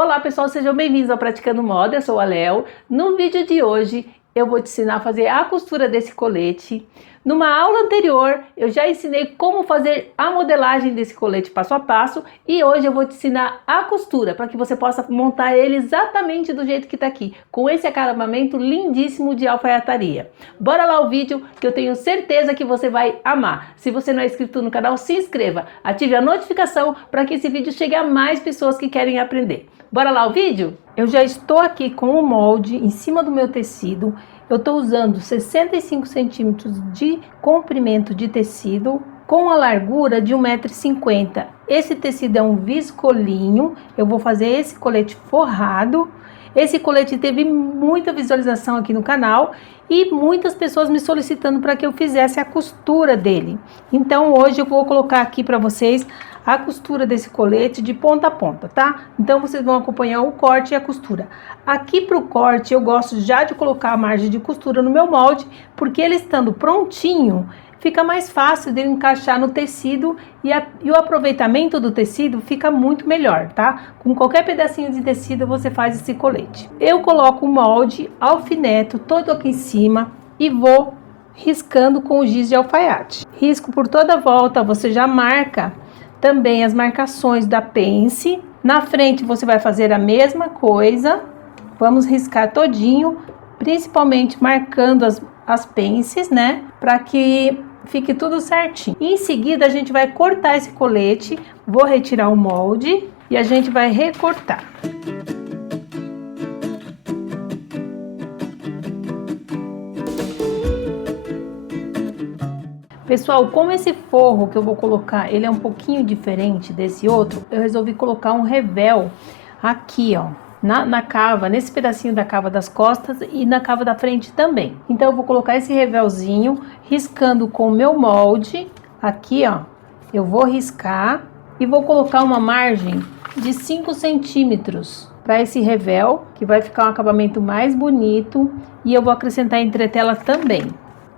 Olá pessoal, sejam bem-vindos ao Praticando Moda, eu sou a Léo. No vídeo de hoje eu vou te ensinar a fazer a costura desse colete. Numa aula anterior eu já ensinei como fazer a modelagem desse colete passo a passo e hoje eu vou te ensinar a costura para que você possa montar ele exatamente do jeito que está aqui, com esse acabamento lindíssimo de alfaiataria. Bora lá o vídeo que eu tenho certeza que você vai amar. Se você não é inscrito no canal, se inscreva, ative a notificação para que esse vídeo chegue a mais pessoas que querem aprender. Bora lá o vídeo? Eu já estou aqui com o molde em cima do meu tecido. Eu estou usando 65 centímetros de comprimento de tecido com a largura de 1,50 m. Esse tecido é um viscolinho. Eu vou fazer esse colete forrado. Esse colete teve muita visualização aqui no canal e muitas pessoas me solicitando para que eu fizesse a costura dele. Então hoje eu vou colocar aqui para vocês a costura desse colete de ponta a ponta, tá? Então vocês vão acompanhar o corte e a costura. Aqui pro corte eu gosto já de colocar a margem de costura no meu molde, porque ele estando prontinho, fica mais fácil de encaixar no tecido e o aproveitamento do tecido fica muito melhor, tá? Com qualquer pedacinho de tecido você faz esse colete. Eu coloco o molde, alfineto todo aqui em cima e vou riscando com o giz de alfaiate. Risco por toda a volta, você já marca também as marcações da pence. Na frente você vai fazer a mesma coisa. Vamos riscar todinho, principalmente marcando as pences, né? Para que fique tudo certinho. E em seguida a gente vai cortar esse colete. Vou retirar o molde e a gente vai recortar. Pessoal, como esse forro que eu vou colocar, ele é um pouquinho diferente desse outro, eu resolvi colocar um revel aqui, ó, na cava, nesse pedacinho da cava das costas e na cava da frente também. Então eu vou colocar esse revelzinho, riscando com o meu molde, aqui, ó, eu vou riscar e vou colocar uma margem de 5 centímetros para esse revel, que vai ficar um acabamento mais bonito, e eu vou acrescentar entretela também.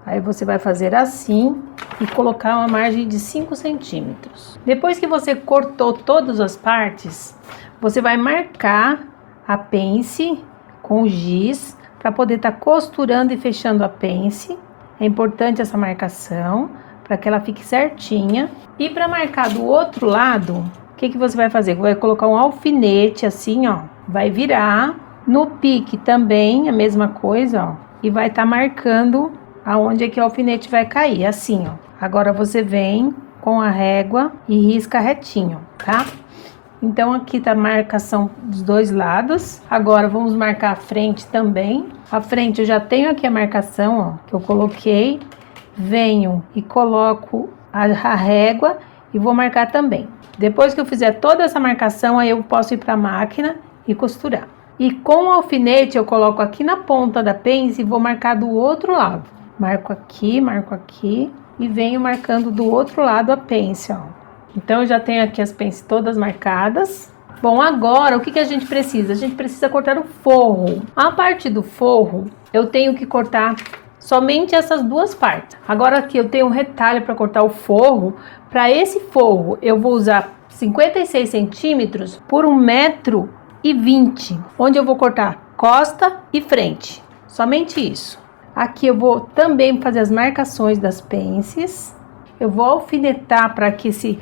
Aí você vai fazer assim e colocar uma margem de 5 centímetros. Depois que você cortou todas as partes, você vai marcar a pence com giz para poder estar costurando e fechando a pence. É importante essa marcação para que ela fique certinha. E para marcar do outro lado, o que você vai fazer? Vai colocar um alfinete assim, ó, vai virar. No pique também a mesma coisa, ó, e vai estar marcando aonde é que o alfinete vai cair, assim, ó. Agora você vem com a régua e risca retinho, tá? Então aqui tá a marcação dos dois lados. Agora vamos marcar a frente também. A frente eu já tenho aqui a marcação, ó, que eu coloquei. Venho e coloco a régua e vou marcar também. Depois que eu fizer toda essa marcação, aí eu posso ir para a máquina e costurar. E com o alfinete eu coloco aqui na ponta da pence e vou marcar do outro lado. Marco aqui e venho marcando do outro lado a pence, ó. Então eu já tenho aqui as pences todas marcadas. Bom, agora o que a gente precisa? A gente precisa cortar o forro. A parte do forro eu tenho que cortar somente essas duas partes. Agora aqui eu tenho um retalho para cortar o forro. Para esse forro eu vou usar 56 centímetros por 1,20 m, onde eu vou cortar costa e frente. Somente isso. Aqui eu vou também fazer as marcações das pences. Eu vou alfinetar para que esse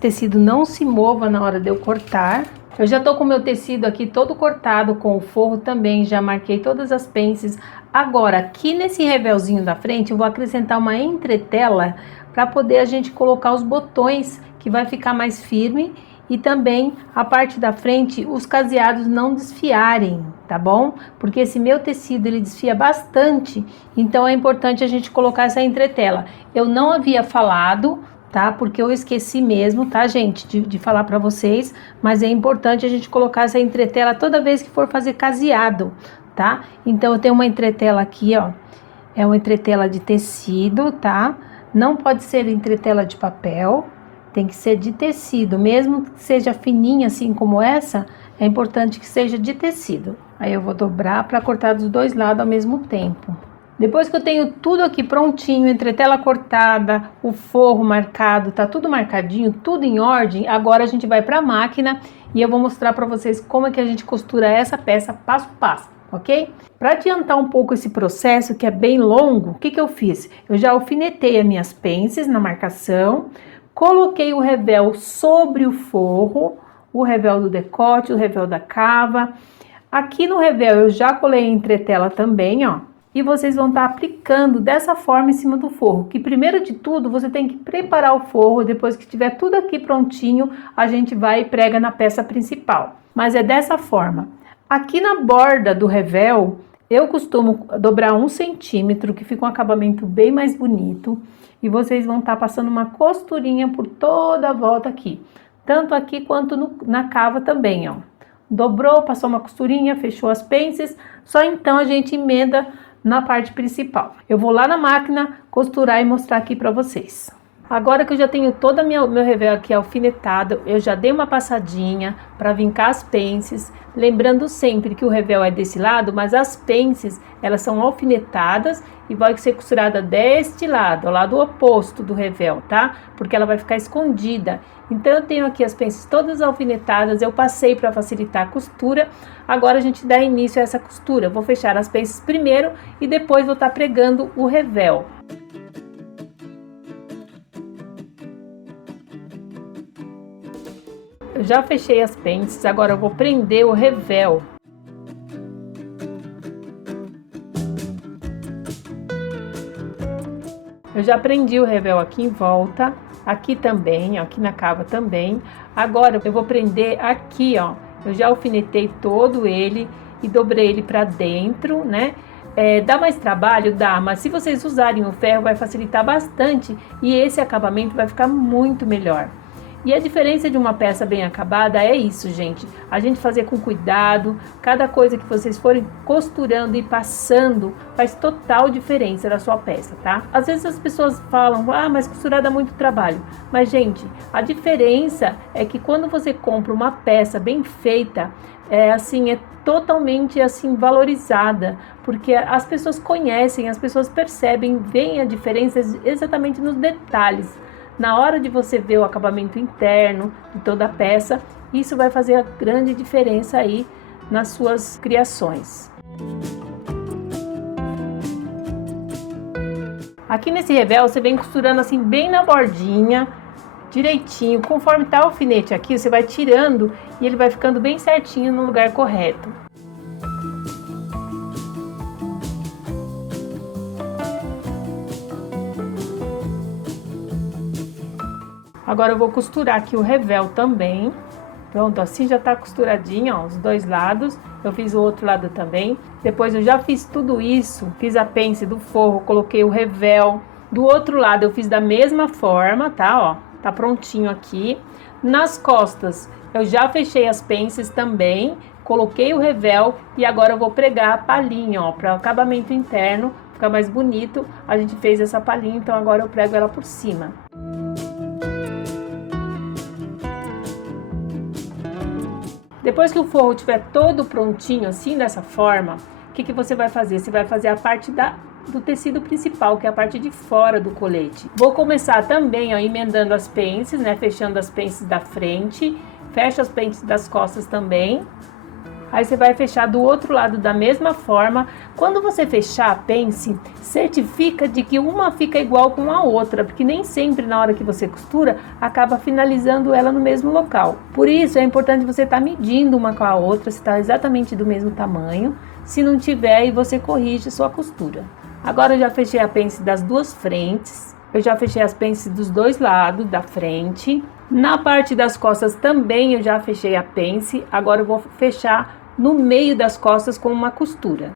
tecido não se mova na hora de eu cortar. Eu já tô com o meu tecido aqui todo cortado com o forro também, já marquei todas as pences. Agora, aqui nesse revelzinho da frente, eu vou acrescentar uma entretela para poder a gente colocar os botões, que vai ficar mais firme. E também a parte da frente, os caseados não desfiarem, tá bom? Porque esse meu tecido, ele desfia bastante, então é importante a gente colocar essa entretela. Eu não havia falado, tá? Porque eu esqueci mesmo, tá, gente? De falar pra vocês, mas é importante a gente colocar essa entretela toda vez que for fazer caseado, tá? Então eu tenho uma entretela aqui, ó, é uma entretela de tecido, tá? Não pode ser entretela de papel. Tem que ser de tecido, mesmo que seja fininha assim como essa, é importante que seja de tecido. Aí eu vou dobrar para cortar dos dois lados ao mesmo tempo. Depois que eu tenho tudo aqui prontinho, entretela cortada, o forro marcado, tá tudo marcadinho, tudo em ordem, agora a gente vai para a máquina e eu vou mostrar para vocês como é que a gente costura essa peça passo a passo, ok? Para adiantar um pouco esse processo, que é bem longo, o que que eu fiz? Eu já alfinetei as minhas pences na marcação, coloquei o revel sobre o forro, o revel do decote, o revel da cava. Aqui no revel eu já colei a entretela também, ó. E vocês vão estar aplicando dessa forma em cima do forro, que primeiro de tudo você tem que preparar o forro, depois que tiver tudo aqui prontinho, a gente vai e prega na peça principal. Mas é dessa forma. Aqui na borda do revel, eu costumo dobrar 1 centímetro, que fica um acabamento bem mais bonito. E vocês vão estar passando uma costurinha por toda a volta aqui. Tanto aqui quanto na cava também, ó. Dobrou, passou uma costurinha, fechou as pences, só então a gente emenda na parte principal. Eu vou lá na máquina costurar e mostrar aqui para vocês. Agora que eu já tenho todo meu revel aqui alfinetado, eu já dei uma passadinha para vincar as pences, lembrando sempre que o revel é desse lado, mas as pences, elas são alfinetadas e vai ser costurada deste lado, ao lado oposto do revel, tá? Porque ela vai ficar escondida. Então eu tenho aqui as pences todas alfinetadas, eu passei para facilitar a costura. Agora a gente dá início a essa costura. Eu vou fechar as pences primeiro e depois vou estar pregando o revel. Eu já fechei as pences, agora eu vou prender o revel. Eu já prendi o revel aqui em volta, aqui também, ó, aqui na cava também. Agora eu vou prender aqui, ó. Eu já alfinetei todo ele e dobrei ele para dentro, né? Dá mais trabalho? Dá, mas se vocês usarem o ferro vai facilitar bastante e esse acabamento vai ficar muito melhor. E a diferença de uma peça bem acabada é isso, gente. A gente fazer com cuidado, cada coisa que vocês forem costurando e passando faz total diferença na sua peça, tá? Às vezes as pessoas falam, mas costurar dá muito trabalho. Mas, gente, a diferença é que quando você compra uma peça bem feita, é totalmente assim valorizada, porque as pessoas conhecem, as pessoas percebem, veem a diferença exatamente nos detalhes. Na hora de você ver o acabamento interno de toda a peça, isso vai fazer a grande diferença aí nas suas criações. Aqui nesse revel você vem costurando assim bem na bordinha, direitinho. Conforme tá o alfinete aqui, você vai tirando e ele vai ficando bem certinho no lugar correto. Agora eu vou costurar aqui o revel também. Pronto, assim já tá costuradinho, ó, os dois lados. Eu fiz o outro lado também. Depois eu já fiz tudo isso, fiz a pence do forro, coloquei o revel. Do outro lado eu fiz da mesma forma, tá, ó. Tá prontinho aqui. Nas costas eu já fechei as pences também, coloquei o revel e agora eu vou pregar a palhinha, ó, para o acabamento interno ficar mais bonito. A gente fez essa palhinha, então agora eu prego ela por cima. Depois que o forro estiver todo prontinho, assim, dessa forma, o que você vai fazer? Você vai fazer a parte do tecido principal, que é a parte de fora do colete. Vou começar também, ó, emendando as pences, né? Fechando as pences da frente, fecha as pences das costas também. Aí você vai fechar do outro lado da mesma forma. Quando você fechar a pence, certifica de que uma fica igual com a outra, porque nem sempre na hora que você costura, acaba finalizando ela no mesmo local. Por isso é importante você estar medindo uma com a outra, se está exatamente do mesmo tamanho. Se não tiver, aí você corrige sua costura. Agora eu já fechei a pence das duas frentes. Eu já fechei as pences dos dois lados da frente. Na parte das costas também eu já fechei a pence. Agora eu vou fechar no meio das costas com uma costura.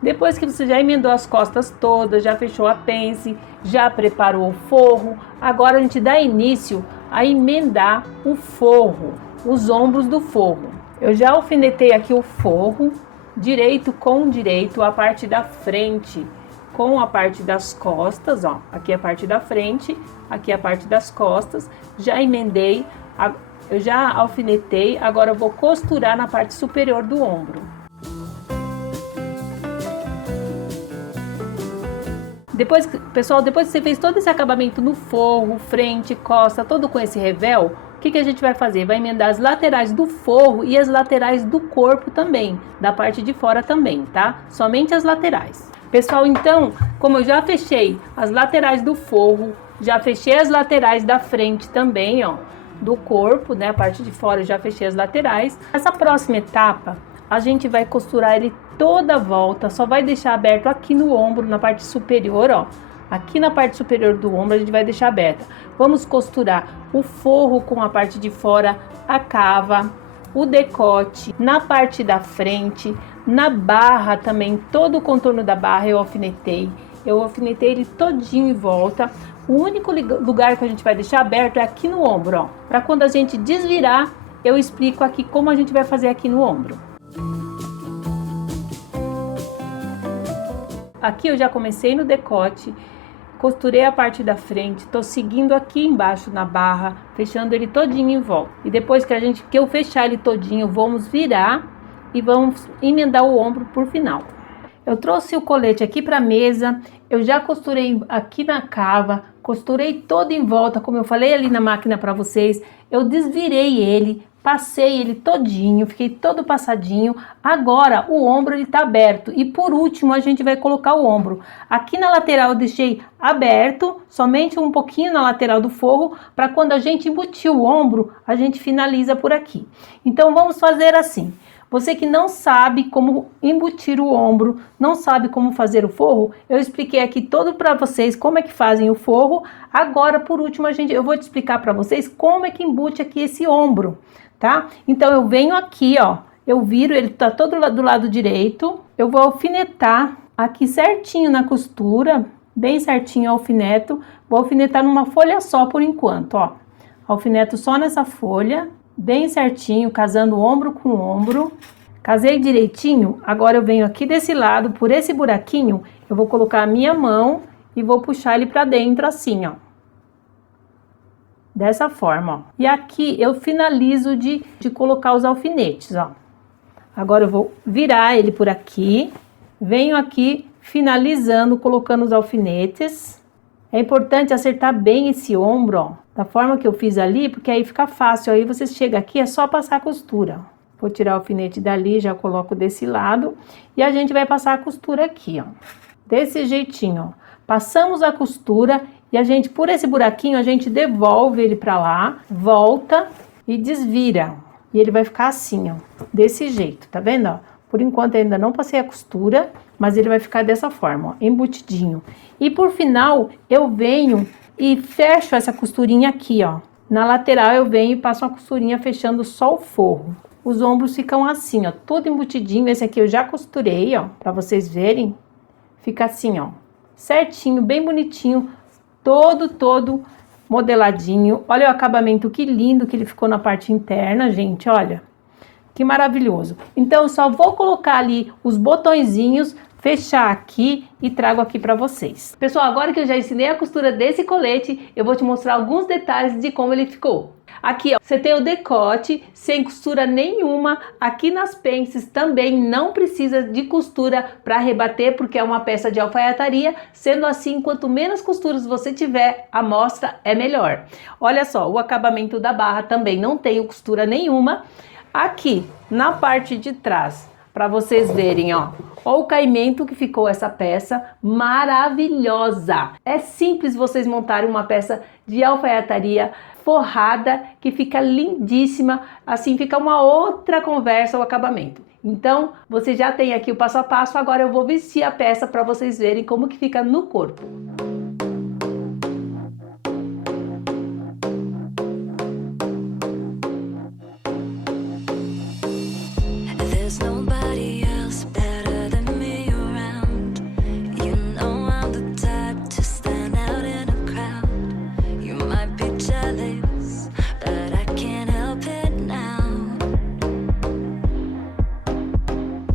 Depois que você já emendou as costas todas, já fechou a pence, já preparou o forro, agora a gente dá início a emendar o forro, os ombros do forro. Eu já alfinetei aqui o forro, direito com direito, a parte da frente com a parte das costas, ó. Aqui é a parte da frente, aqui é a parte das costas. Já emendei, eu já alfinetei, agora eu vou costurar na parte superior do ombro. Pessoal, depois que você fez todo esse acabamento no forro, frente, costa, todo com esse revel, o que a gente vai fazer? Vai emendar as laterais do forro e as laterais do corpo também, da parte de fora também, tá? Somente as laterais. Pessoal, então, como eu já fechei as laterais do forro, já fechei as laterais da frente também, ó, do corpo, né? A parte de fora eu já fechei as laterais. Essa próxima etapa, a gente vai costurar ele toda a volta, só vai deixar aberto aqui no ombro, na parte superior, ó. Aqui na parte superior do ombro a gente vai deixar aberta. Vamos costurar o forro com a parte de fora, a cava, o decote, na parte da frente, na barra também, todo o contorno da barra eu alfinetei. Eu alfinetei ele todinho em volta. O único lugar que a gente vai deixar aberto é aqui no ombro, ó. Para quando a gente desvirar, eu explico aqui como a gente vai fazer aqui no ombro. Aqui eu já comecei no decote, costurei a parte da frente, tô seguindo aqui embaixo na barra, fechando ele todinho em volta. E depois que eu fechar ele todinho, vamos virar e vamos emendar o ombro por final. Eu trouxe o colete aqui para mesa, eu já costurei aqui na cava, costurei todo em volta, como eu falei ali na máquina para vocês. Eu desvirei ele, passei ele todinho, fiquei todo passadinho. Agora o ombro ele tá aberto e por último a gente vai colocar o ombro. Aqui na lateral eu deixei aberto, somente um pouquinho na lateral do forro, para quando a gente embutir o ombro, a gente finaliza por aqui. Então vamos fazer assim. Você que não sabe como embutir o ombro, não sabe como fazer o forro, eu expliquei aqui todo para vocês como é que fazem o forro. Agora, por último, eu vou te explicar para vocês como é que embute aqui esse ombro, tá? Então, eu venho aqui, ó, eu viro, ele tá todo do lado direito, eu vou alfinetar aqui certinho na costura, bem certinho eu alfineto, vou alfinetar numa folha só por enquanto, ó. Alfineto só nessa folha, bem certinho, casando ombro com ombro. Casei direitinho, agora eu venho aqui desse lado, por esse buraquinho, eu vou colocar a minha mão e vou puxar ele pra dentro assim, ó. Dessa forma, ó. E aqui eu finalizo de colocar os alfinetes, ó. Agora eu vou virar ele por aqui, venho aqui finalizando, colocando os alfinetes. É importante acertar bem esse ombro, ó, da forma que eu fiz ali, porque aí fica fácil. Aí você chega aqui, é só passar a costura. Vou tirar o alfinete dali, já coloco desse lado. E a gente vai passar a costura aqui, ó. Desse jeitinho, ó. Passamos a costura e a gente, por esse buraquinho, a gente devolve ele pra lá, volta e desvira. E ele vai ficar assim, ó, desse jeito, tá vendo, ó? Por enquanto eu ainda não passei a costura, mas ele vai ficar dessa forma, ó, embutidinho. E por final, eu venho e fecho essa costurinha aqui, ó. Na lateral eu venho e passo uma costurinha fechando só o forro. Os ombros ficam assim, ó, todo embutidinho. Esse aqui eu já costurei, ó, pra vocês verem. Fica assim, ó, certinho, bem bonitinho, todo modeladinho. Olha o acabamento, que lindo que ele ficou na parte interna, gente, olha. Que maravilhoso. Então, eu só vou colocar ali os botõezinhos, fechar aqui e trago aqui para vocês. Pessoal, agora que eu já ensinei a costura desse colete, eu vou te mostrar alguns detalhes de como ele ficou. Aqui, ó, você tem o decote sem costura nenhuma. Aqui nas pences também não precisa de costura para rebater, porque é uma peça de alfaiataria. Sendo assim, quanto menos costuras você tiver, a mostra é melhor. Olha só, o acabamento da barra também não tem costura nenhuma. Aqui, na parte de trás, para vocês verem, ó o caimento que ficou essa peça maravilhosa. É simples vocês montarem uma peça de alfaiataria forrada que fica lindíssima, assim fica uma outra conversa o acabamento. Então, você já tem aqui o passo a passo, agora eu vou vestir a peça para vocês verem como que fica no corpo. There's no